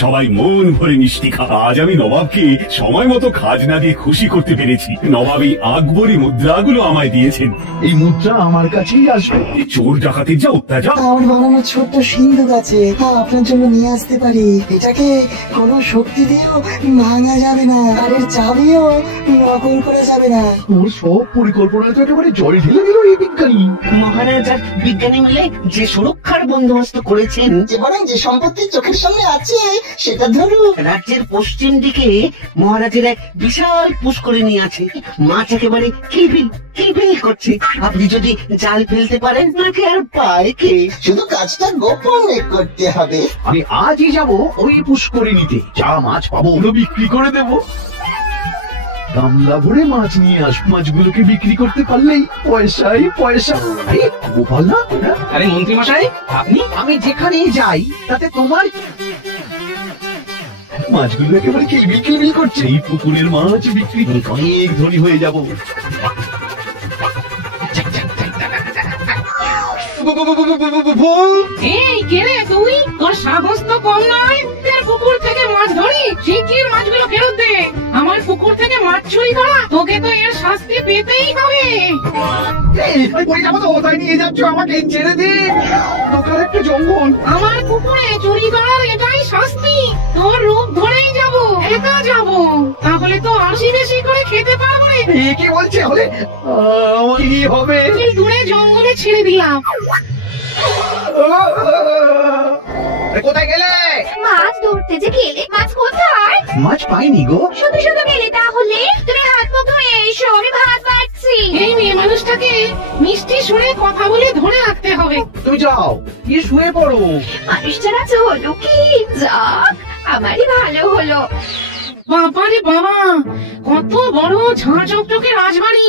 সবাই মন ভরে মিষ্টি খা। আজ আমি নবাবকে সময় মতো খাজনা দিয়ে খুশি করতে পেরেছি। নবাব এই আকবরী মুদ্রাগুলো আমায় দিয়েছেন। এই মুদ্রা আমার কাছেই আসবে। চোর ডাকাতির যা অত্যাচার। আমার বানানো ছোট্ট সিন্ধুক আছে, আপনার জন্য নিয়ে আসতে পারি। এটাকে কোনো শক্তি দিয়েও ভাঙা যাবে না, আর এর চাবিও নকল করা যাবে না। ওর সব পরিকল্পনা তো একেবারে জল ঢেলে দিল এই বিজ্ঞানী। মহারাজ আর বিজ্ঞানী মিলে যে সুরক্ষার বন্দোবস্ত করেছেন, এবারে যে সম্পত্তি চোখের সামনে আছে সেটা ধরুন। রাজ্যের পশ্চিম দিকে মহারাজের এক বিশাল পুষ্করিণী আছে। মাছ একেবারে কিলবিল কিলবিল করছে। আপনি যদি জাল ফেলতে পারেন, নাকি আর পায় কে? শুধু কাজটা গোপনে করতে হবে। আমি আজই যাব ওই পুষ্করিণীতে, যা মাছ পাবো ওগুলো বিক্রি করে দেব। গামলা ভরে মাছ নিয়ে আস, মাছগুলোকে বিক্রি করতে পারলেই পয়সাই পয়সা। আরে গোপাল না? আরে মন্ত্রী মশাই, আপনি? আমি যেখানেই যাই তাতে তোমার মাছগুলো একেবারে কিলবিল কিলবিল করছে। এই পুকুরের মাছ বিক্রি করে অনেক ধনী হয়ে যাব। এই কে রে তুই? তোর সাহস তো কম নয়। তোর পুকুর থেকে মাছ ধরি, শিগগির মাছগুলো ফেরত দে। আমার পুকুর থেকে মাছ চুরি করা, তোকে তো এর শাস্তি পেতেই হবে। কোথায় নিয়ে যাচ্ছ আমাকে? ছেড়ে দে, দোকান একটা জঙ্গল। আমার পুকুরে চুরি করার এটাই শাস্তি। তোর রূপ ধরেই যাব, একা যাব, তাহলে তো আশি বেশি করে খেতে পারবো রে। কি বলছে? হলে আমার কি হবে? দূরে জঙ্গলে ছেড়ে দিলাম। কোথায় গেলে? মাছ ধরতে যে গেলে, মাছ কোথায়? মাছ পাইনি গো। শুধু শুধু গেলে তাহলে? তুমি হাত মুখ ধুয়ে এসো, আমি ভাত বাড়ছি। এই মেয়ে মানুষটাকে মিষ্টি শুনে কথা বলে ধরে রাখতে হবে। তুমি যাও, গিয়ে শুয়ে পড়ো। মানুষটার আছে হলো কি? যাক, আমারই ভালো হলো। বাবা রে বাবা, কত বড় ঝাঁ চকচকে রাজবাড়ি।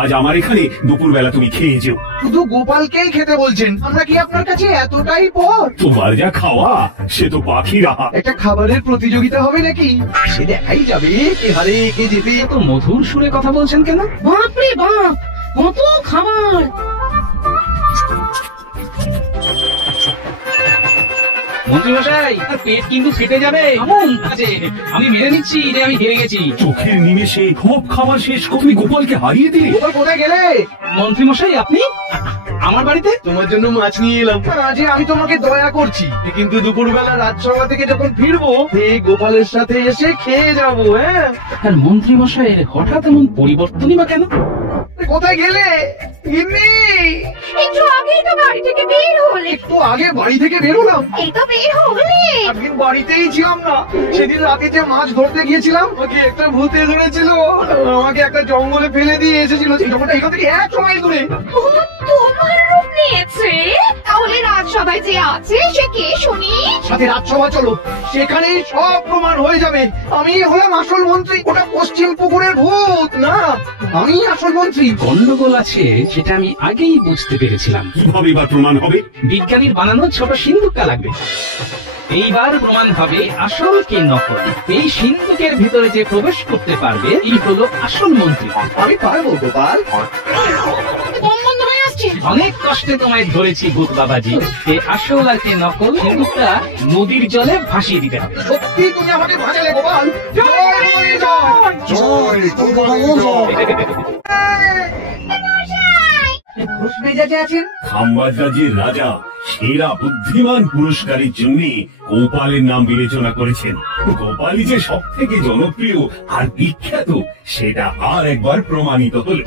আজ আমার এখানে দুপুর বেলা তুমি খেয়ে যেও। শুধু গোপালকেই খেতে বলছেন, আমরা কি আপনার কাছে এতটাই পর? তোমার যা খাওয়া সে তো পাখিরা। একটা খাবারের প্রতিযোগিতা হবে নাকি? সে দেখাই যাবে কে হারে কে জিতে। এত মধুর সুরে কথা বলছেন কেন? বাপ রে বাপ, কত খাবার। মন্ত্রী মশাই, আপনার পেট কিন্তু ফেটে যাবে। আমি মেনে নিচ্ছি যে আমি হেরে গেছি। চোখের নিমেষে সব খাবার শেষ করে তুমি গোপালকে হারিয়ে দিলে। গোপাল কোথায় গেলে? মন্ত্রী মশাই, আপনি আমার বাড়িতে? তোমার জন্য মাছ নিয়ে এলাম। আজ আমি তোমাকে দয়া করছি, কিন্তু দুপুরবেলা রাজসভা থেকে যখন ফিরবো, এই গোপালের সাথে এসে খেয়ে যাবো। হ্যাঁ, আর মন্ত্রী মশাইয়ের হঠাৎ এমন পরিবর্তনই বা কেন? কোথায় গেলে? একটু আগেই তো বাড়ি থেকে বের হলে। একটু আগে বাড়ি থেকে বেরোলাম। এই তো বের হলে। একদিন বাড়িতেই ছিলাম না। সেদিন রাতে যে মাছ ধরতে গিয়েছিলাম, আমাকে একটা ভূতে ধরেছিল। আমাকে একটা জঙ্গলে ফেলে দিয়ে এসেছিল। সেই জঙ্গলটা এখান থেকে 1 মাইল দূরে। তোমার রূপ নিয়েছে? তাহলে রাজসভায় যে আছে সে কে শুনি? সাথে রাজসভা চলো, সেখানেই সব প্রমাণ হয়ে যাবে। আমি হলাম আসল মন্ত্রী, ওটা পশ্চিম পুকুরের ভূত না, আমি আসল মন্ত্রী। গন্ডগোল আছে সেটা আমি আগেই বুঝতে পেরেছিলাম। কিভাবে বা প্রমাণ হবে? বিজ্ঞানীর বানানো ছোট সিন্ধুকটা লাগবে। এইবার প্রমাণ হবে আসল কে নকল। এই সিন্ধুকের ভিতরে যে প্রবেশ করতে পারবে, এই হলো আসল মন্ত্রী। আমি পারবো গোপাল। দম বন্ধ হয়ে আসছে। অনেক কষ্টে তোমায় ধরেছি ভূত বাবাজি। কে আসল আর কে নকল সিন্ধুকটা নদীর জলে ভাসিয়ে দিতে হবে। সত্যি তুমি আমাকে বাঁচালে গোপাল। জয় জয় জয় গোপালের জয়। ঘুষ মেজাজে আছেন? খাম্বাজ রাজ্যের রাজা সেরা বুদ্ধিমান পুরস্কারের জন্য গোপালের নাম বিবেচনা করেছেন। গোপালই যে সব থেকে জনপ্রিয় আর বিখ্যাত সেটা আর একবার প্রমাণিত হল।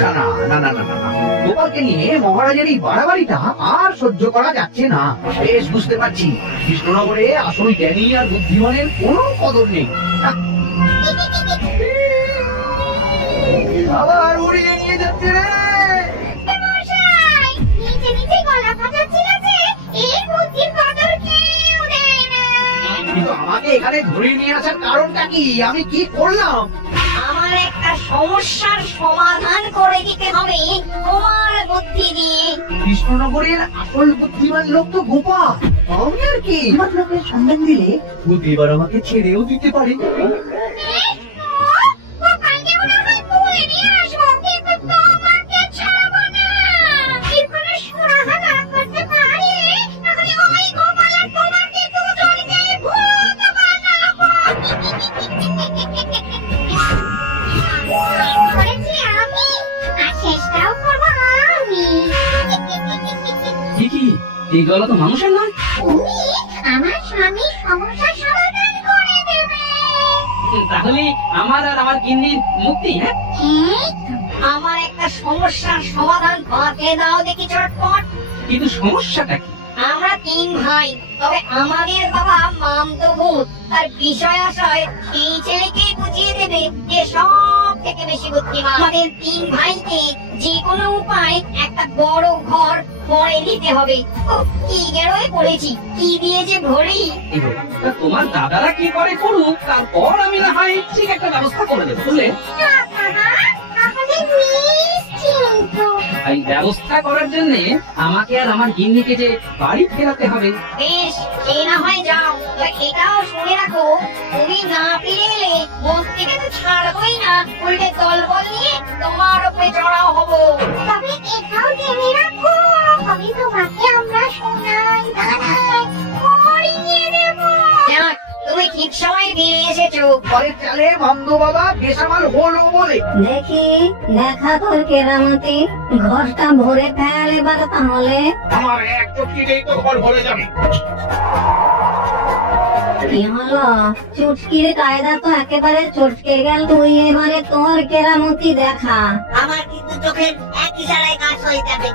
না না না না না না, গোপালকে নিয়ে মহারাজের এই বাড়াবাড়িটা আর সহ্য করা যাচ্ছে না। বেশ বুঝতে পারছি, কৃষ্ণনগরে আসল জ্ঞানী আর বুদ্ধিমানের কোনো কদর নেই। আবার উড়িয়ে নিয়ে যাচ্ছে রে। নিচে নিচে গলা ফাটাচ্ছিল যে, এই বুদ্ধির কদর কেউ দেয় না। কিন্তু আমাকে এখানে ধরে নিয়ে আসার কারণটা কি? আমি কি করলাম? আমার একটা সমস্যার সমাধান করে দিতে হবে তোমার বুদ্ধি দিয়ে। কৃষ্ণনগরের আসল বুদ্ধিমান লোক তো গোপাল। আমি আর কি আমার লোকের সন্ধান দিলে ভূত এবার আমাকে ছেড়েও দিতে পারে। করতে পারি, তাহলে ওই গোপাল আর তোমাকে দুজনকে এই গলা তো মানুষের নয়। তুমি আমার স্বামীর সমস্যার সমাধান করে দেবে। তাহলে আমার আর আমার গিন্নির মুক্তি। হ্যাঁ, আমার একটা সমস্যার সমাধান পাতে দাও দেখি চটপট। কিন্তু সমস্যাটা কি? আমরা 3 ভাই, তবে আমাদের বাবা মামতো ভূত। তার বিষয় আশয় সেই ছেলেকেই বুঝিয়ে দেবে যে সব থেকে বেশি বুদ্ধিমান। আমাদের 3 ভাইকে যে কোনো উপায় একটা বড় ঘর করে দিতে হবে। কি গেরোয় পড়েছি, কি দিয়ে যে ভরি। তা তোমার দাদারা কি করে করুক, তারপর আমি না হয় ঠিক একটা ব্যবস্থা করে দেবো, বুঝলে? এই ব্যবস্থা করার জন্য আমাকে আর আমার গিন্নিকে যে বাড়ি ফেরাতে হবে। বেশ, এ না হয় যাও। তবে এটাও শুনে রাখো, তুমি না ফিরে এলে মন্ত্রীকে তো ছাড়বই না, উল্টে দলবল নিয়ে তোমার উপরে চড়াও হবো। তবে এটাও জেনে রাখো, আমি তোমাকে আমরা সোনায় দানায় পরিয়ে দেবো। তুমি ঠিক সময় ফিরে এসেছো। ঘরের চালে মামদো বাবা বেসামাল হলো বলে। দেখি দেখা তোর কেরামতি, ঘরটা ভরে ফেল এবার তাহলে। আমার এক চুটকিতেই তো ঘর ভরে যাবে। কি হলো? চুটকির কায়দা তো একেবারে চটকে গেল। তুই এবারে তোর কেরামতি দেখা। আমার কিন্তু চোখের এক ইশারায় কাজ হয়ে যাবে।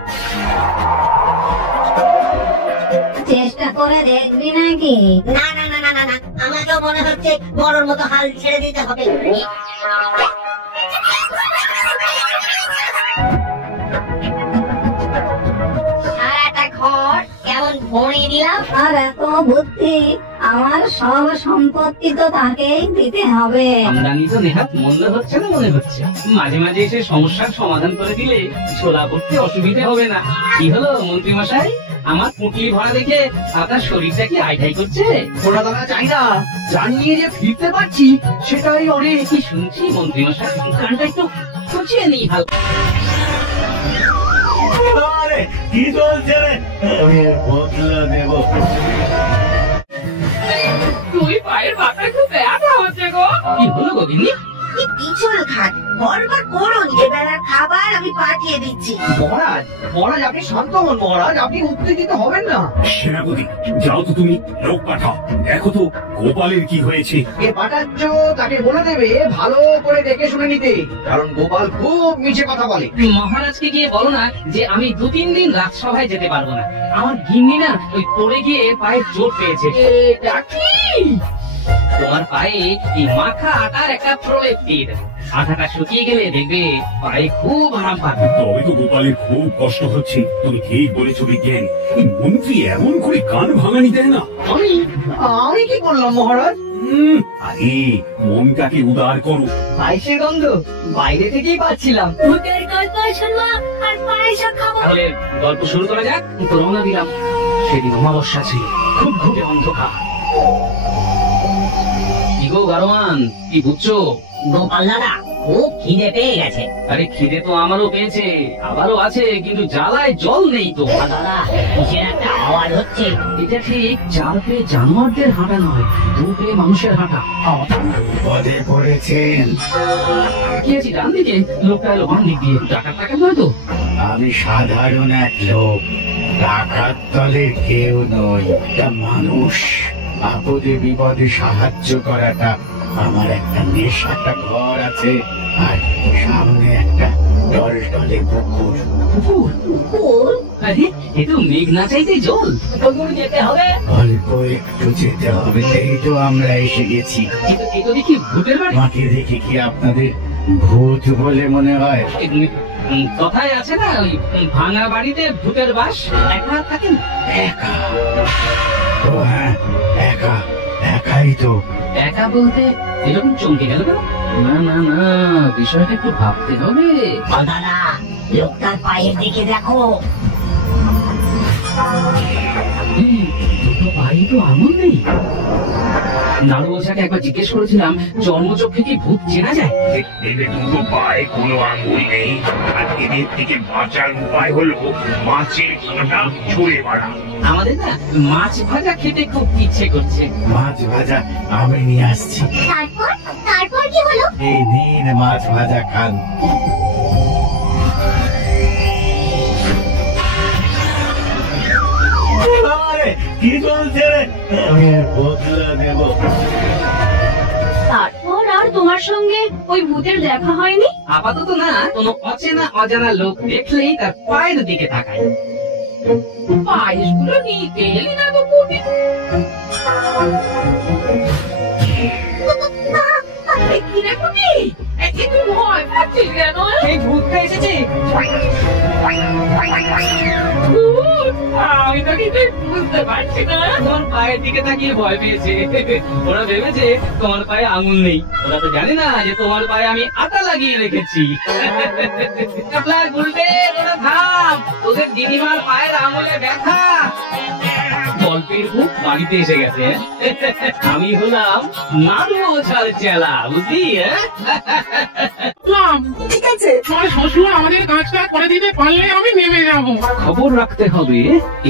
চেষ্টা করে দেখবি নাকি? না না না না না না, আমাকেও মনে হচ্ছে বড়র মতো হাল ছেড়ে দিতে হবে। সারাটা ঘর কেমন ভরে দিলাম। আর এত বুদ্ধি, আমার সব সম্পত্তি তো তাকেই দিতে হবে। আমদানি তো নেহাত মন্দ হচ্ছে না মনে হচ্ছে। মাঝে মাঝে এসে সমস্যার সমাধান করে দিলে ছোলা পড়তে অসুবিধা হবে না। কি হলো মন্ত্রী মশাই, আমার পুটলি ভরা দেখে আপনার শরীরটা কি আইঠাই করছে? সোনা দানা চাই না, জানিয়ে যে ফিরতে পারছি সেটাই অনেক। কি শুনছি মন্ত্রী মশাই, কানটা একটু খুঁচিয়ে নিই হালকা। আরে কি চলছে রে? আমি বদলা দেব। তুই পায়ের পাতা খুব ব্যথা হচ্ছে গো। কি হলো গোবিন্দি? পিছল খাট বরবার করুন, এবেলার খাবার আমি পাঠিয়ে দিচ্ছি। মহারাজ, মহারাজ আপনি শান্ত হন। মহারাজ আপনি উত্তেজিত হবেন না। সেনাপতি যাও তো, তুমি লোক পাঠাও, দেখো তো গোপালের কি হয়েছে। এ পাঠাচ্ছ তাকে বলে দেবে ভালো করে দেখে শুনে নিতে, কারণ গোপাল খুব মিছে কথা বলে। মহারাজকে গিয়ে বলো না যে আমি 2-3 দিন রাজসভায় যেতে পারবো না। আমার গিন্নি না ওই পড়ে গিয়ে পায়ে চোট পেয়েছে। এটা কি? তোমার পায়ে এই মাখা আটার একটা প্রলেপ দিয়ে দেবে। আটাটা শুকিয়ে গেলে দেখবে পায়ে খুব আরাম পাবে। তবে তো গোপালের খুব কষ্ট হচ্ছে। তুমি ঠিক বলেছো বিজ্ঞান, এই মন্ত্রী এমন করে কান ভাঙানি দেয় না। আমি কি করলাম মহারাজ? আরে মনটাকে উদার করো। আইসে গন্ধ বাইরে থেকেই পাচ্ছিলাম। ভূতের গল্প শুনবো আর পায়েসও খাবো। তাহলে গল্প শুরু করা যাক। রওনা দিলাম। সেদিন অমাবস্যা ছিল, খুব ঘুটে অন্ধকার। কি গো গারোয়ান, কি বুঝছো? গোপাল দাদা খুব খিদে পেয়ে গেছে। আরে খিদে তো আমারও পেয়েছে, আবারও আছে, কিন্তু জ্বালায় জল নেই তো। দাদা কিসের একটা আওয়াজ হচ্ছে। এটা ঠিক 4 পেয়ে জানোয়ারদের হাঁটা নয়, 2 পেয়ে মানুষের হাঁটা। পদে পড়েছেন। কি আছি ডান দিকে, লোকটা এলো বাম দিক দিয়ে। টাকা নয় তো? আমি সাধারণ এক লোক, টাকার দলের কেউ নই। একটা মানুষ, আপদে বিপদে সাহায্য করাটা আমার একটা নেশা। একটা ঘর আছে আর সামনে একটা টলটলে পুকুর। পুকুর? আরে এ তো মেঘ না চাইতেই জল। পুকুর যেতে হবে? অল্প একটু যেতে হবে, এই তো আমরা এসে গেছি। এ তো দেখি ভূতের বাড়ি। আমাকে দেখে কি আপনাদের ভূত বলে মনে হয়? কথায় আছে না, ওই ভাঙা বাড়িতে ভূতের বাস। একা থাকেন? একা? ও হ্যাঁ, একা, একাই তো। একা বলতে এরকম চমকে গেল কেন? না না না, বিষয়টা একটু ভাবতে হবে। দাদা লোকটার পায়ের দিকে দেখো। দুটো পায়ে তো আঙুল নেই। নাড়ু ওঝাকে একবার জিজ্ঞেস করেছিলাম, জন্মচক্ষে কি ভূত চেনা যায়? এদের দুটো পায়ে কোনো আঙ্গুল নেই, আর এদের থেকে বাঁচার উপায় হলো মাছের কাঁটা ছুঁড়ে মারা। আমাদের না মাছ ভাজা খেতে খুব ইচ্ছে করছে। মাছ ভাজা আমি নিয়ে আসছি। তারপর কি হলো? এই নিন মাছ ভাজা খান। কি চলছে রে? আমি এর বদলা নেব। তারপর আর তোমার সঙ্গে ওই ভূতের দেখা হয়নি? আপাতত না, কোনো অচেনা অজানা লোক দেখলেই তার পায়ের দিকে তাকায়। পায়েসগুলো নিতে এলি না তো পুটি? কি রে পুটি? একটু ভয় পাচ্ছিস কেন? এই ভূতটা এসেছে। আমি তো কিছু বুঝতে পারছি না। তোমার পায়ের দিকে তাকিয়ে ভয় পেয়েছে। ওরা ভেবেছে তোমার পায়ে আঙুল নেই। ওরা তো জানে না যে তোমার পায়ে আমি আটা লাগিয়ে রেখেছি। উল্টে ওরা থাম, তোদের দিদিমার পায়ের আঙুলে ব্যথা। গল্পের ভূত বাড়িতে এসে গেছে। আমি হলাম নাড়ু ওঝার চেলা, বুঝলি? ঠিক আছে, তোমার শ্বশুর আমাদের কাজটা করে দিতে পারলে আমি নেমে যাবো। খবর রাখতে হবে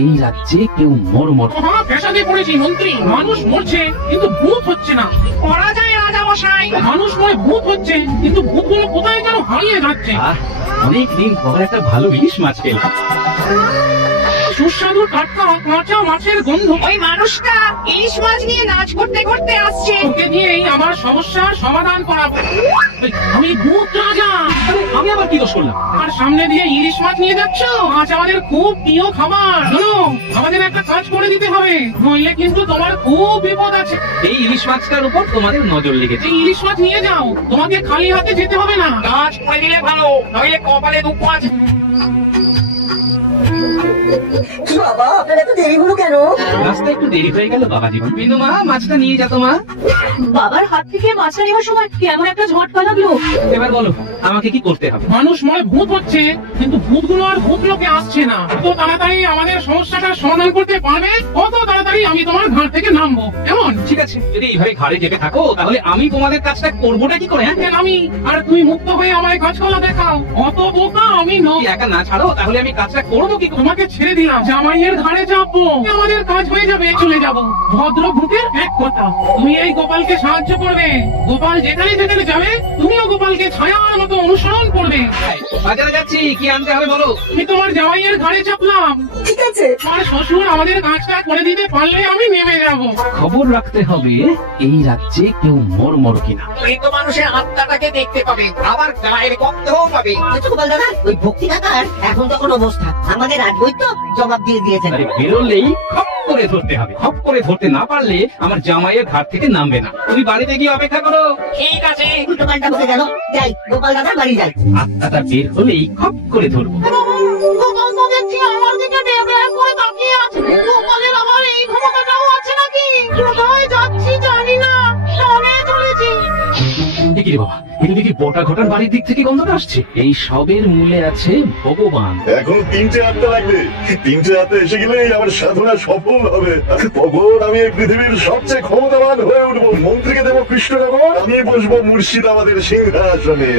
এই রাজ্যে কেউ মরমর। মহা পেশাতে পড়েছি মন্ত্রী। মানুষ মরছে কিন্তু ভূত হচ্ছে না। করা যায় রাজা মশাই। মানুষ নয় ভূত হচ্ছে, কিন্তু ভূতগুলো কোথায় যেন হারিয়ে যাচ্ছে। অনেকদিন পর একটা ভালো ইলিশ মাছ পেলাম। সুস্বাদু টাটকা কাঁচা মাছের গন্ধ। ওই মানুষটা ইলিশ মাছ নিয়ে নাচ করতে করতে আসছে। ওকে দিয়েই আমার সমস্যার সমাধান করাবো। আমি ভূত রাজা। আমি আবার কি দোষ করলাম? আর সামনে দিয়ে ইলিশ মাছ নিয়ে যাচ্ছ? মাছ আমাদের খুব প্রিয় খাবার। শোনো, আমাদের একটা কাজ করে দিতে হবে, নইলে কিন্তু তোমার খুব বিপদ আছে। এই ইলিশ মাছটার উপর তোমাদের নজর লেগেছে। এই ইলিশ মাছ নিয়ে যাও, তোমাকে খালি হাতে যেতে হবে না। কাজ করে দিলে ভালো, নইলে কপালে দুঃখ আছে। কি বাবা, আপনার এত দেরি হলো কেন? রাস্তা একটু দেরি হয়ে গেল বাবাজি। বিনু মা, মাছটা নিয়ে যা তো মা। বাবার হাত থেকে মাছটা নেওয়ার সময় কেমন একটা ঝটকা লাগলো। এবার বলো আমাকে কি করতে হবে? মানুষ মনে ভূত হচ্ছে, কিন্তু ভূতগুলো আর ভূত লোকে আসছে না। কত তাড়াতাড়ি আমাদের সমস্যাটা সমাধান করতে পারবে, কত তাড়াতাড়ি আমি তোমার ঘাট থেকে নামবো। কেমন? ঠিক আছে, যদি এইভাবে ঘাড়ে চেপে থাকো তাহলে আমি তোমাদের কাজটা করবোটা কি করে? হ্যাঁ, আমি আর তুমি মুক্ত হয়ে আমায় কাজ করা দেখাও। অত বোকা আমি নই। একা না ছাড়ো তাহলে আমি কাজটা করবো কি? তোমাকে ছেড়ে দিলাম, জামাইয়ের ঘাড়ে চাপবো, আমাদের কাজ হয়ে যাবে, চলে যাবো। ভদ্র ভূতের এক কথা, তুমি এই গোপালকে সাহায্য করবে। গোপাল যেখানে যেখানে যাবে তুমিও গোপালকে ছায়ার মতো অনুসরণ করবে। বাজারে যাচ্ছি, কি আনতে হবে বলো? আমি তোমার জামাইয়ের ঘাড়ে চাপলাম। ঠিক আছে, তোমার শ্বশুর আমাদের কাজটা করে দিতে পারলে আমি নেমে যাবো। খবর রাখতে হবে এই রাজ্যে কেউ মরমর কিনা। মৃত মানুষের আত্মাটাকে দেখতে পাবে, আবার গায়ের গন্ধও পাবে। গোপাল দাদা, ওই ভক্তি কাকার এখন তখন অবস্থা আমাদের রাজবৈ তো জবাব দিয়ে দিয়েছেন। আরে বেরোলেই খপ করে ধরতে হবে। খপ করে ধরতে না পারলে আমার জামাইয়ের ঘাট থেকে নামবে না। তুমি বাড়িতে গিয়ে অপেক্ষা করো। ঠিক আছে। উল্টো পাল্টা হতে গেল, যাই গোপাল দাদার বাড়ি যাই। আত্মাটা বের হলেই খপ করে ধরবো। গোপাল তো দেখছি আমার দিকে ডেবড়ে করে তাকিয়ে আছে। গোপালের আবার এই ক্ষমতাটাও আছে নাকি? কোথায় যাচ্ছি জানি না, চলে চলেছি। কি রে বাবা, এদিকে কি বটা ঘটার বাড়ির দিক থেকে গন্ধটা আসছে? এই সবের মূলে আছে ভগবান। এখন 3টে আত্মা লাগবে। 3টে আত্মা এসে গেলেই আমার সাধনা সফল হবে। তখন আমি এই পৃথিবীর সবচেয়ে ক্ষমতাবান হয়ে উঠবো। মন্ত্রীকে দেবো কৃষ্ণনগর, আমি বসবো মুর্শিদাবাদের সিংহাসনে।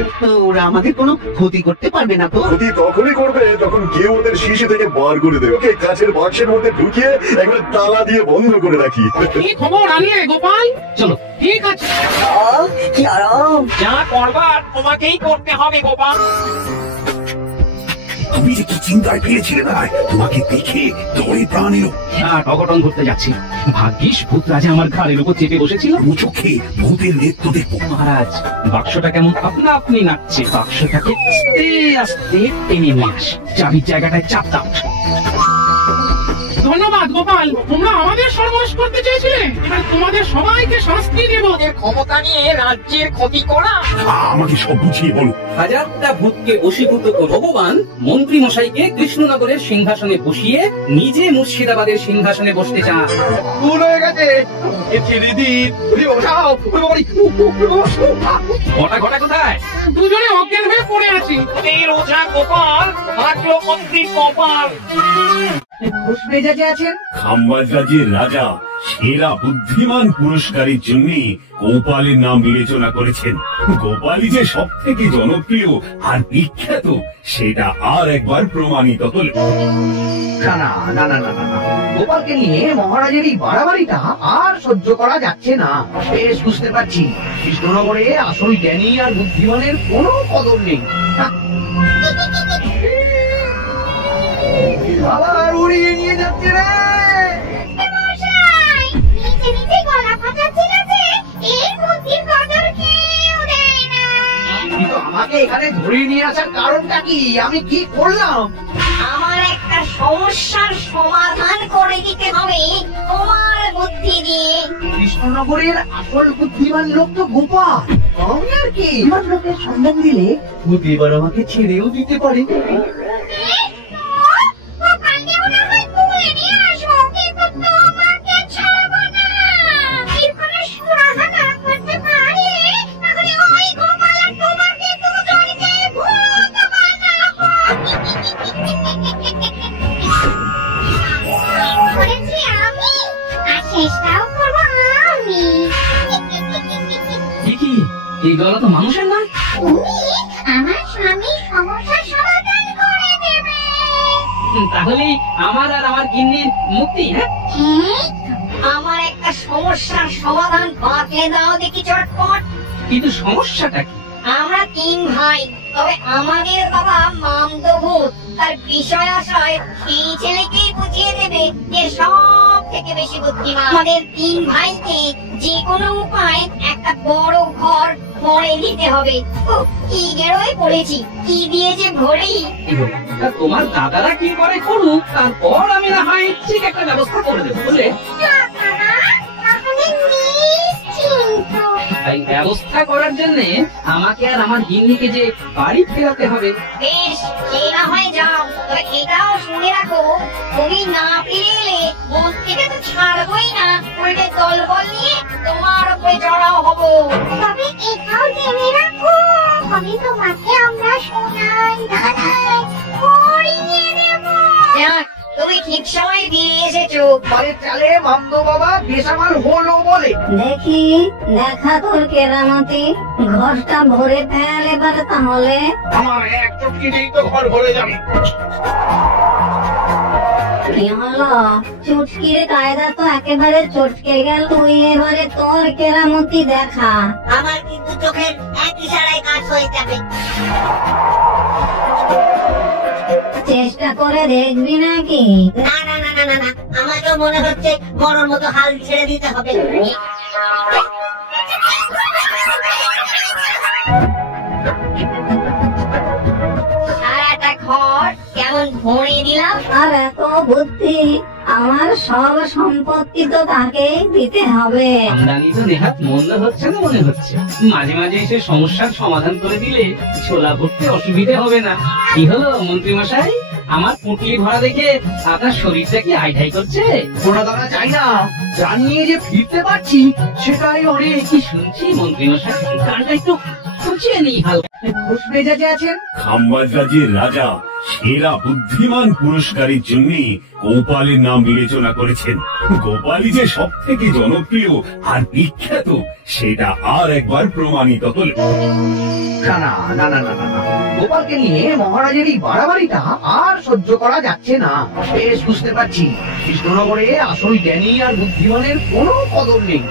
ওরা আমাদের কোনো ক্ষতি করতে পারবে না তো? ক্ষতি তখনই করবে যখন কেউ ওদের শিশি থেকে বার করে দেবে। ওকে কাছের বাক্সের মধ্যে ঢুকিয়ে একবার তালা দিয়ে বন্ধ করে রাখি। কি খবর আনলে গোপাল? চলো। ঠিক আছে, কি আরাম। যা করবার তোমাকেই করতে হবে গোপাল। তুমি যে কি চিন্তায় পেয়েছিলে না, তোমাকে দেখে দড়ি প্রাণ এলো। অঘটন ঘটতে যাচ্ছি। ভাগ্যিস ভূত রাজা আমার ঘাড়ের উপর চেপে বসেছিল। দু চোখে ভূতের নেত্র দেখবো। মহারাজ, বাক্সটা কেমন আপনা আপনি নাচছে। বাক্সটাকে আস্তে আস্তে টেনে নিয়ে আসি, চাবির জায়গাটায় চাপ দাও। ধন্যবাদ গোপাল, তোমরা আমাদের সর্বনাশ করতে চেয়েছিলে, এবার তোমাদের সবাইকে শাস্তি দেব। ক্ষমতা নিয়ে রাজ্যের ক্ষতি করা। আমাকে সব বুঝিয়ে বলো। হাজারটা ভূতকে বশীভূত করে ভগবান মন্ত্রী মশাইকে কৃষ্ণনগরের সিংহাসনে বসিয়ে নিজে মুর্শিদাবাদের সিংহাসনে বসতে চান। ভুল হয়ে গেছে, ছেড়ে দিন। ঘটা ঘটা কোথায়? দুজনে অজ্ঞান হয়ে পড়ে আছি। এই রোজা গোপাল ভাগলো মন্ত্রী কপাল। খুশ মেজাজে আছেন? খাম্বাজ রাজ্যের রাজা সেরা বুদ্ধিমান পুরস্কারের জন্য গোপালের নাম বিবেচনা করেছেন। গোপালই যে সব থেকে জনপ্রিয় আর বিখ্যাত সেটা আর একবার প্রমাণিত হল। না না না না না না, গোপালকে নিয়ে মহারাজের এই বাড়াবাড়িটা আর সহ্য করা যাচ্ছে না। বেশ বুঝতে পারছি কৃষ্ণনগরে আসল জ্ঞানী আর বুদ্ধিমানের কোনো কদর নেই। আবার উড়িয়ে নিয়ে যাচ্ছে রে। ধরে নিয়ে আসার কারণটা কি? আমি কি করলাম? আমার একটা সমস্যার সমাধান করে দিতে হবে তোমার বুদ্ধি দিয়ে। কৃষ্ণনগরের আসল বুদ্ধিমান লোক তো গোপাল। আমি আর কি আমার লোকের সন্ধান দিলে ভূত এবার আমাকে ছেড়েও দিতে পারে। এই গলা তো মানুষের না। আমার স্বামী সমস্যার সমাধান করে দেবে। তাহলে আমার আর আমার গিন্নির মুক্তি। হ্যাঁ, আমার একটা সমস্যার সমাধান বাতলে দাও দেখি চটপট। কিন্তু সমস্যাটা কি? আমরা 3 ভাই, তবে আমাদের বাবা মামদভূত। তার বিষয় আশয় সেই ছেলেকেই বুঝিয়ে দেবে যে সব থেকে বেশি বুদ্ধিমান। আমাদের 3 ভাইকে যে কোনো উপায় একটা বড় ঘর করে দিতে হবে। কি গেরোয় পড়েছি, কি দিয়ে যে ভরি। তোমার দাদারা কি করে করুক, তারপর আমি না হয় ঠিক একটা ব্যবস্থা করে দেবো বুঝলে। তাই ব্যবস্থা করার জন্য আমাকে আর আমার গিন্নিকে যে বাড়ি ফেরাতে হবে। বেশ, সে না হয় যাও, তবে এটাও শুনে রাখো, তুমি না ফিরে এলে মন থেকে তো ছাড়বই না, উল্টে দলবল নিয়ে তোমার উপরে চড়াও হবো। তবে এটাও জেনে রাখো, আমি তোমাকে আমরা সোনাই দাদাই পরিয়ে দেব। তুমি ঠিক সময় দিয়ে এসেছো। বাড়ির চালে মামদো বাবা বেসামাল হলো বলে। দেখি দেখা তোর কেরামতি, ঘরটা ভরে ফেল এবার তাহলে। আমার এক চটকিতেই তো ঘর ভরে যাবে। কি হলো? চুটকির কায়দা তো একেবারে চটকে গেল। তুই এবারে তোর কেরামতি দেখা। আমার কিন্তু চোখের এক ইশারায় কাজ হয়ে যাবে। চেষ্টা করে দেখবি নাকি? না না না না না না, আমাকেও মনে হচ্ছে মরার মতো হাল ছেড়ে দিতে হবে। সারাটা ঘর কেমন ভরে দিলাম। আর এত বুদ্ধি, আমার সব সম্পত্তি তো তাকেই দিতে হবে। আমদানি তো নেহাত মন্দ হচ্ছে না মনে হচ্ছে। মাঝে মাঝে এসে সমস্যার সমাধান করে দিলে ছোলা ভরতে অসুবিধে হবে না। কি হলো মন্ত্রী মশাই, আমার পুঁটলি ভরা দেখে আপনার শরীরটা কি আইঢাই করছে? সোনা দানা চাই না, জানিয়ে যে ফিরতে পারছি সেটাই অনেক। কি শুনছি মন্ত্রী মশাই, কানটা একটু খুঁচিয়ে নিই হালকা। খুশ মেজাজে আছেন। খাম্বাজ রাজ্যের রাজা সেরা বুদ্ধিমান পুরস্কারের জন্য গোপালের নাম বিবেচনা করেছেন। গোপালই যে সব থেকে জনপ্রিয় আর বিখ্যাত সেটা আর একবার প্রমাণিত হল। না না না না না না না, গোপালকে নিয়ে মহারাজের এই বাড়াবাড়িটা আর সহ্য করা যাচ্ছে না। বেশ বুঝতে পারছি কৃষ্ণনগরে আসল জ্ঞানী আর বুদ্ধিমানের কোনো কদর নেই।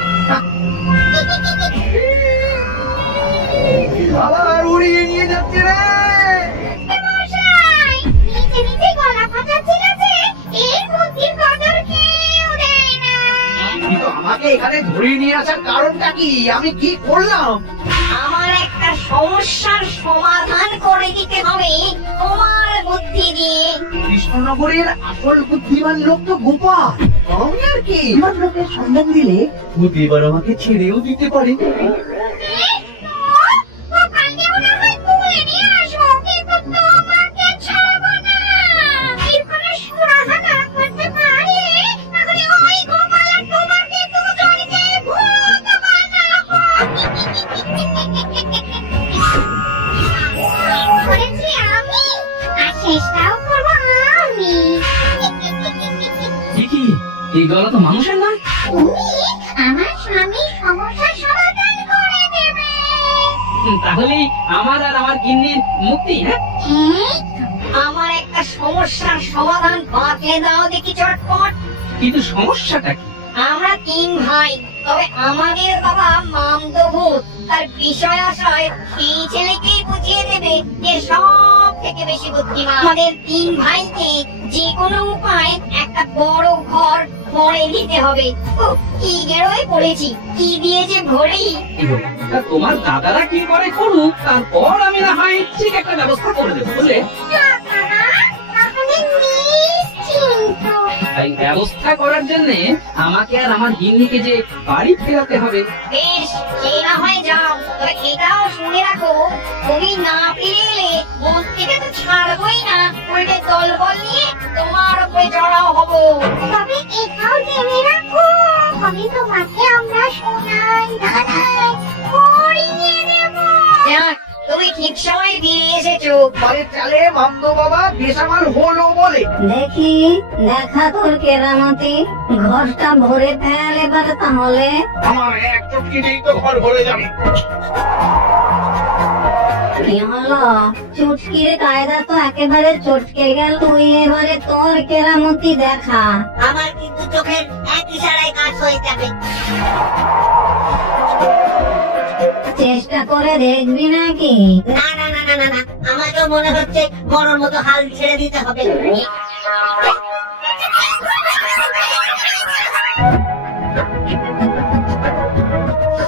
আবার উড়িয়ে নিয়ে যাচ্ছে রে। কিন্তু আমাকে এখানে ধরে নিয়ে আসার কারণটা কি? আমি কি করলাম? আমার একটা সমস্যার সমাধান করে দিতে হবে তোমার বুদ্ধি দিয়ে। কৃষ্ণনগরের আসল বুদ্ধিমান লোক তো গোপাল। আমি আর কি আমার লোকের সন্ধান দিলে ভূত এবার আমাকে ছেড়েও দিতে পারে। এই গলা তো মানুষের না। আমার স্বামী সমস্যার সমাধান করে দেবে। তাহলে আমার আর আমার গিন্নির মুক্তি। হ্যাঁ, আমার একটা সমস্যার সমাধান বাতলে দাও দেখি চটপট। কিন্তু সমস্যাটা কি? আমরা 3 ভাই, তবে আমাদের বাবা মামদভূত। তার বিষয় আশয় সেই ছেলেকেই বুঝিয়ে দেবে যে সব থেকে বেশি বুদ্ধিমান। আমাদের 3 ভাইকে যে কোনো উপায় একটা বড় ঘর ভরে দিতে হবে। কি গেরোয় পড়েছি, কি দিয়ে যে ভরি। তা তোমার দাদারা কি করে করুক, তারপর আমি না হয় ঠিক একটা ব্যবস্থা করে দেবো, বুঝলে? এই ব্যবস্থা করার জন্য আমাকে আর আমার গিন্নিকে যে বাড়ি ফেরাতে হবে। বেশ, সে না হয় যাও, তবে এটাও শুনে রাখো, তুমি না ফিরে এলে মন থেকে তো ছাড়বই না, উল্টে দলবল নিয়ে তোমার উপরে চড়াও হবো। তবে এটাও জেনে রাখো, আমি তোমাকে আমরা সোনার দাদায় পরিয়ে দেব। তুমি ঠিক সময় দিয়ে এসেছো। বাড়ির চালে মামদো বাবা বেসামাল হলো বলে। দেখি, দেখা তোর কেরামতি, ঘরটা ভরে ফেল এবার তাহলে। আমার এক চটকিতেই তো ঘর ভরে যাবে। কি হলো? চুটকির কায়দা তো একেবারে চটকে গেল। তুই এবারে তোর কেরামতি দেখা। আমার কিন্তু চোখের এক ইশারায় কাজ হয়ে যাবে। চেষ্টা করে দেখবি নাকি? না না না না না না, আমাকেও মনে হচ্ছে বড়র মতো হাল ছেড়ে দিতে হবে।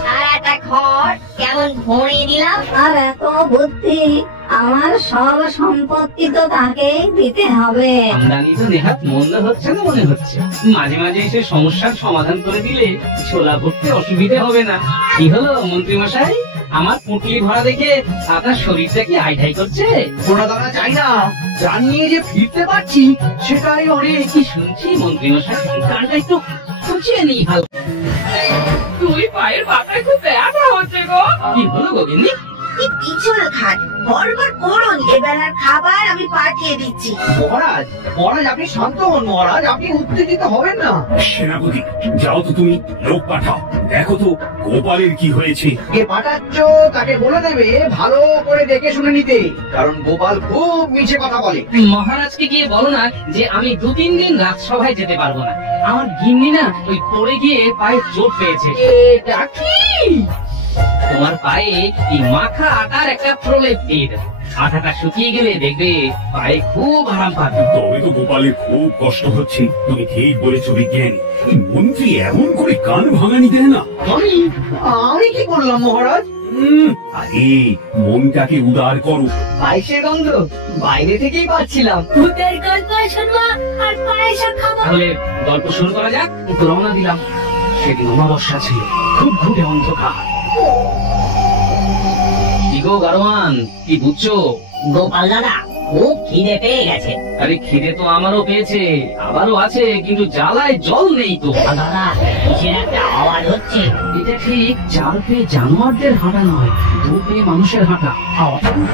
সারাটা ঘর কেমন ভরে দিলাম। আর এত বুদ্ধি, আমার সব সম্পত্তি তো তাকেই দিতে হবে। আমদানি তো নেহাত মন্দ হচ্ছে না মনে হচ্ছে। মাঝে মাঝে এসে সমস্যার সমাধান করে দিলে ছোলা ভরতে অসুবিধে হবে না। কি হলো মন্ত্রী মশাই, আমার পুঁটলি ভরা দেখে আপনার শরীরটা কি আইঢাই করছে? সোনা দানা চাই না, জানিয়ে যে ফিরতে পারছি সেটাই অনেক। কি শুনছি মন্ত্রী মশাই, গানটা একটু খুঁচিয়ে নিই ভালো। তুই পায়ের পাতায় খুব ব্যথা হচ্ছে গো। কি হলো গোবিন্দি? কি পিছল খাট, বরবার করুন, এবেলার খাবার আমি পাঠিয়ে দিচ্ছি। মহারাজ, মহারাজ আপনি শান্ত হন মহারাজ, আপনি উত্তেজিত হবেন না। সেনাপতি, যাও তো তুমি, লোক পাঠাও, দেখো তো গোপালের কি হয়েছে। কে পাঠাচ্ছ তাকে বলে দেবে ভালো করে দেখে শুনে নিতে, কারণ গোপাল খুব মিছে কথা বলে। মহারাজকে গিয়ে বলো না যে আমি 2-3 দিন রাজসভায় যেতে পারবো না। আমার গিন্নি না ওই পড়ে গিয়ে পায়ে চোট পেয়েছে। এটা কি? তোমার পায়ে এই মাখা আটার একটা প্রলেপ দিয়ে দেবে। আটাটা শুকিয়ে গেলে দেখবে পায়ে খুব আরাম পাবে। তবে তো গোপালের খুব কষ্ট হচ্ছে। তুমি ঠিক বলেছো বিজ্ঞানী, মন্ত্রী এমন করে কান ভাঙানি দেয় না। আমি কি করলাম মহারাজ? আরে মনটাকে উদার করো। পায়েসের গন্ধ বাইরে থেকেই পাচ্ছিলাম। ভূতের গল্প শুনবো আর পায়েস খাবো। তাহলে গল্প শুরু করা যাক। একটু রওনা দিলাম। সেদিন অমাবস্যা ছিল, খুব ঘুটে অন্ধকার। কি গো গারোয়ান, কি বুঝছো? গোপাল দাদা, খুব খিদে পেয়ে গেছে। আরে খিদে তো আমারও পেয়েছে, আবারও আছে, কিন্তু জ্বালায় জল নেই তো। দাদা, কিসের একটা আওয়াজ হচ্ছে। এটা ঠিক 4 পেয়ে জানোয়ারদের হাঁটা নয়, 2 পেয়ে মানুষের হাঁটা।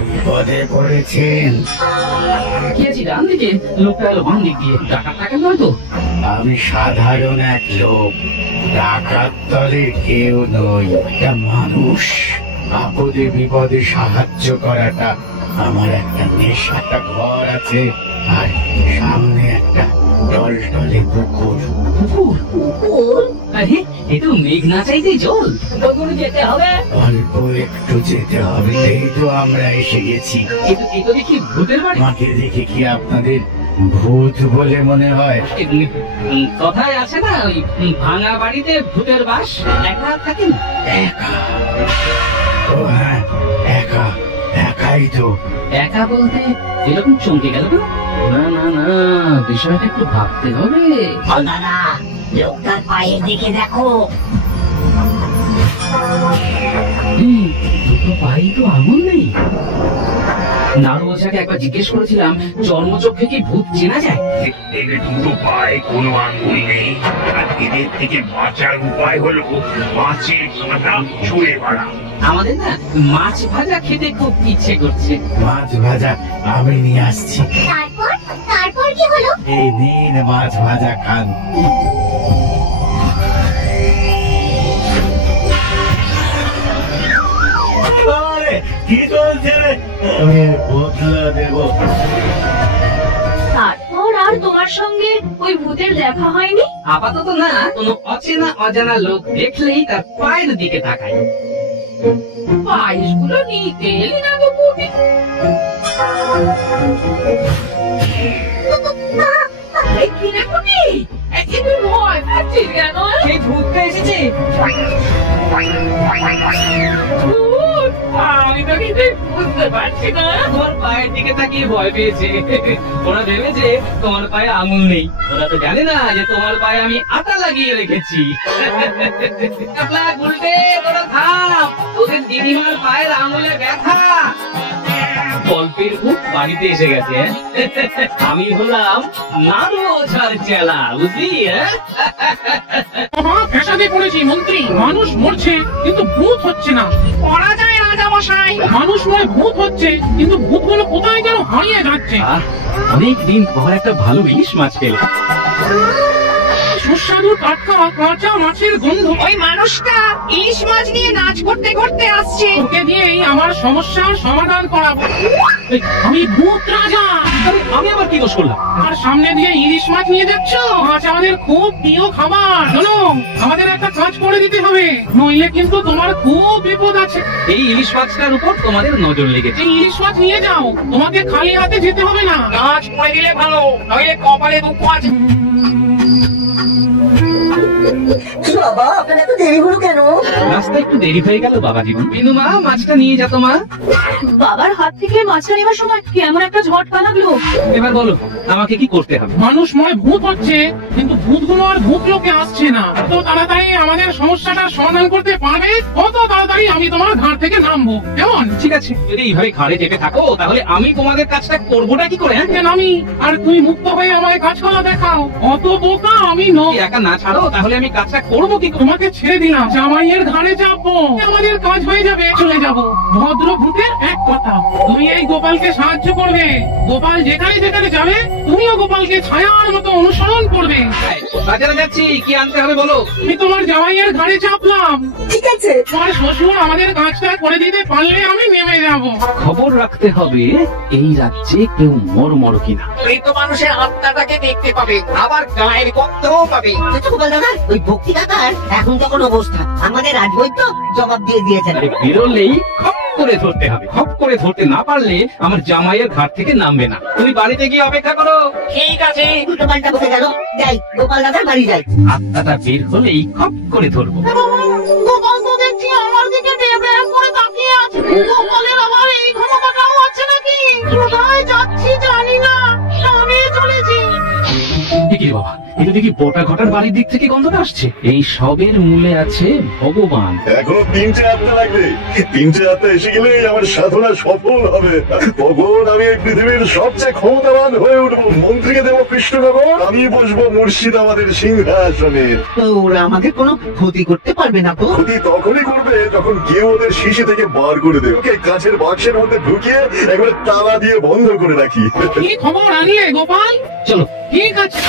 বিপদে পড়েছেন। কি আছি ডান দিকে, লোকটা এলো বাম দিক দিয়ে। ডাকাত টাকা নয় তো? আমি সাধারণ এক লোক, টাকার তলে কেউ নই। একটা মানুষ, আপদে বিপদে সাহায্য করাটা আমার একটা নেশা। একটা ঘর আছে আর সামনে একটা টলটলে পুকুর। পুকুর? আরে এ তো মেঘ না চাইতেই জল। কতদূর যেতে হবে? অল্প একটু যেতে হবে, এই তো আমরা এসে গেছি। এ তো দেখি ভূতের বাড়ি। আমাকে দেখে কি আপনাদের ভূত বলে মনে হয়? কথায় আছে না, ওই ভাঙা বাড়িতে ভূতের বাস। একা থাকেন? একা? ও হ্যাঁ, একা, একাই তো। একা বলতে এরকম চমকে গেল কেন? না না না, বিষয়টা একটু ভাবতে হবে। দাদা, লোকটার পায়ের দিকে দেখো। দুটো পায়ে তো আঙুল নেই। নাড়ুয়াকে একবার জিজ্ঞেস করেছিলাম, চর্মচক্ষে কি ভূত চেনা যায়? এদের দুটো পায়ে কোনো আঙ্গুল নেই, আর এদের থেকে বাঁচার উপায় হলো মাছের কাঁটা ছুঁড়ে মারা। আমাদের না মাছ ভাজা খেতে খুব ইচ্ছে করছে। মাছ ভাজা আমি নিয়ে আসছি। তারপর কি হলো? এই নিন মাছ ভাজা খান। কি চলছে রে? আমি বদলা দেব। তারপর আর তোমার সঙ্গে ওই ভূতের দেখা হয়নি? আপাতত না, কোনো অচেনা অজানা লোক দেখলেই তার পায়ের দিকে তাকাই। পায়েসগুলো নিতে এলি না তো পুটি? কি রে পুটি, একটু ভয় পাচ্ছিস কেন? সেই ভূতটা এসেছে। ভূত? আমি তো কিছু বুঝতে পারছি না। তোমার পায়ের দিকে তাকিয়ে ভয় পেয়েছে। ওরা ভেবেছে তোমার পায়ে আঙুল নেই। ওরা তো জানে না যে তোমার পায়ে আমি আটা লাগিয়ে রেখেছি। শাপলা, গুলটে, তোরা থাম। তোদের দিদিমার পায়ের আঙুলে ব্যথা। গল্পের ভূত বাড়িতে এসে গেছে। আমি হলাম নাড়ু ওঝার চেলা, বুঝলি? ফ্যাসাদে পড়েছি মন্ত্রী। মানুষ মরছে কিন্তু ভূত হচ্ছে না। করা যায় রাজা মশাই। মানুষ নয় ভূত হচ্ছে, কিন্তু ভূতগুলো কোথায় যেন হারিয়ে যাচ্ছে। অনেকদিন পর একটা ভালো ইলিশ মাছ পেলাম। সুস্বাদু টাটকা কাঁচা মাছের গন্ধ। ওই মানুষটা ইলিশ মাছ নিয়ে নাচ করতে করতে আসছে। ওকে দিয়েই আমার সমস্যার সমাধান করাবো। আমি ভূত রাজা। আমি আবার কি দোষ করলাম? আর সামনে দিয়ে ইলিশ মাছ নিয়ে যাচ্ছ? মাছ আমাদের খুব প্রিয় খাবার। শোনো, আমাদের একটা কাজ করে দিতে হবে, নইলে কিন্তু তোমার খুব বিপদ আছে। এই ইলিশ মাছটার উপর তোমাদের নজর লেগেছে। এই ইলিশ মাছ নিয়ে যাও, তোমাকে খালি হাতে যেতে হবে না। কাজ করে দিলে ভালো, নইলে কপালে দুঃখ আছে। বাবা, আপনার এত দেরি হলো কেন? রাস্তা একটু দেরি হয়ে গেল বাবা জীবন। বিনু মা, মাছটা নিয়ে যেত মা। বাবার হাত থেকে মাছটা নেওয়ার সময় কেমন একটা ঝটকা লাগলো। এবার বলো আমাকে কি করতে হবে? মানুষ মনে ভূত হচ্ছে, কিন্তু ভূতগুলো আর ভূত লোকে আসছে না। কত তাড়াতাড়ি আমাদের সমস্যাটা সমাধান করতে পারবে, কত তাড়াতাড়ি আমি তোমার ঘাট থেকে নামবো। কেমন? ঠিক আছে, যদি এইভাবে ঘাড়ে চেপে থাকো তাহলে আমি তোমাদের কাজটা করবোটা কি করে? নামি আর তুমি মুক্ত হয়ে আমায় কাজ করা দেখাও। অত বোকা আমি নই। একা না ছাড়ো তাহলে আমি কাজটা করবো কি? তোমাকে ছেড়ে দিলাম, জামাইয়ের ঘাড়ে চাপবো, আমাদের কাজ হয়ে যাবে, চলে যাবো। ভদ্র ভূতের এক কথা, তুমি এই গোপালকে সাহায্য করবে। গোপাল যেখানে যেখানে যাবে তুমিও গোপালকে ছায়ার মতো অনুসরণ করবে। বাজারে যাচ্ছি, কি আনতে হবে বলো? আমি তোমার জামাইয়ের ঘাড়ে চাপলাম। ঠিক আছে, তোমার শ্বশুর আমাদের কাজটা করে দিতে পারলে আমি নেমে যাব। খবর রাখতে হবে এই রাজ্যে কেউ মর কিনা। মৃত মানুষের আত্মাটাকে দেখতে পাবে, আবার গায়ের গন্ধও পাবে। গোপাল দাদা, ওই ভক্তি দাদার এখন তখন অবস্থা আমাদের রাজবৈদ্য জবাব দিয়ে দিয়েছেন। বেরোলেই খপ করে ধরতে হবে। খপ করে ধরতে না পারলে আমার জামাইয়ের ঘাট থেকে নামবে না। তুমি বাড়িতে গিয়ে অপেক্ষা করো। ঠিক আছে। উল্টো পাল্টা বসে গেল, যাই গোপাল দাদার বাড়ি যাই। আত্মাটা বের হলেই খপ করে ধরবো। গোপাল তো দেখছি আমার দিকে ডেবডেব করে তাকিয়ে আছে। গোপালের আবার এই ক্ষমতাটাও আছে নাকি? কোথায় যাচ্ছি জানি না, সামনে চলেছি। কি বাবা, এটা দেখি বটা ঘটার বাড়ির দিক থেকে গন্ধটা আসছে। এই সবের মূলে আছে ভগবান। এখনো 3টে আত্মা লাগবে। 3টে আত্মা এসে গেলেই আমার সাধনা সফল হবে। তখন আমি এই পৃথিবীর সবচেয়ে ক্ষমতাবান হয়ে উঠবো। মন্ত্রীকে দেবো কৃষ্ণনগর, আমি বসবো মুর্শিদাবাদের সিংহাসনে। ওরা আমাদের কোনো ক্ষতি করতে পারবে না তো? ক্ষতি তখনই করবে যখন কেউ ওদের শিশি থেকে বার করে দেবে। ওকে কাছের বাক্সের মধ্যে ঢুকিয়ে একবার তালা দিয়ে বন্ধ করে রাখি। কি খবর আনলে গোপাল? চলো। ঠিক আছে,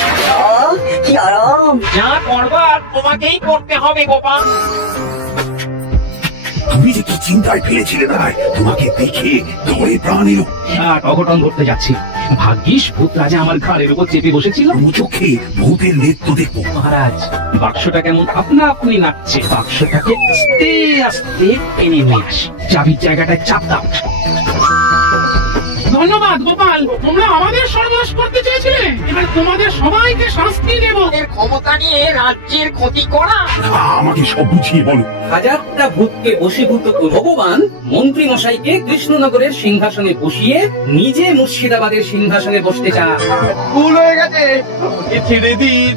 কি আরাম। যা করবার তোমাকেই করতে হবে গোপাল। তুমি যে কি চিন্তায় ফেলেছিলে না, তোমাকে দেখে ধরে প্রাণ এলো। অঘটন ধরতে যাচ্ছি, ভাগ্যিস ভূত রাজা আমার ঘাড়ের উপর চেপে বসেছিল। চোখে ভূতের নেত্য দেখবো। মহারাজ, বাক্সটা কেমন আপনা আপনি নাচছে। বাক্সটাকে আস্তে আস্তে টেনে নিয়ে আসি, চাবির জায়গাটায় চাপ দাও। ধন্যবাদ গোপাল, তোমরা আমাদের সর্বনাশ করতে চেয়েছিলে, এবার তোমাদের সবাইকে শাস্তি দেব। এর ক্ষমতা নিয়ে রাজ্যের ক্ষতি করা। আমাকে সব বুঝিয়ে বলো। হাজারটা ভূতকে বশীভূত করে ভগবান মন্ত্রী মশাইকে কৃষ্ণনগরের সিংহাসনে বসিয়ে নিজে মুর্শিদাবাদের সিংহাসনে বসতে চান। ভুল হয়ে গেছে, ছেড়ে দিন।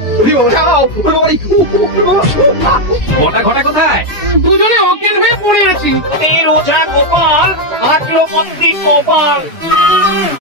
বটা ঘটা কোথায়? দুজনে অজ্ঞান হয়ে পড়ে আছি। ওঝা গোপাল, আটলো মন্ত্রী গোপাল।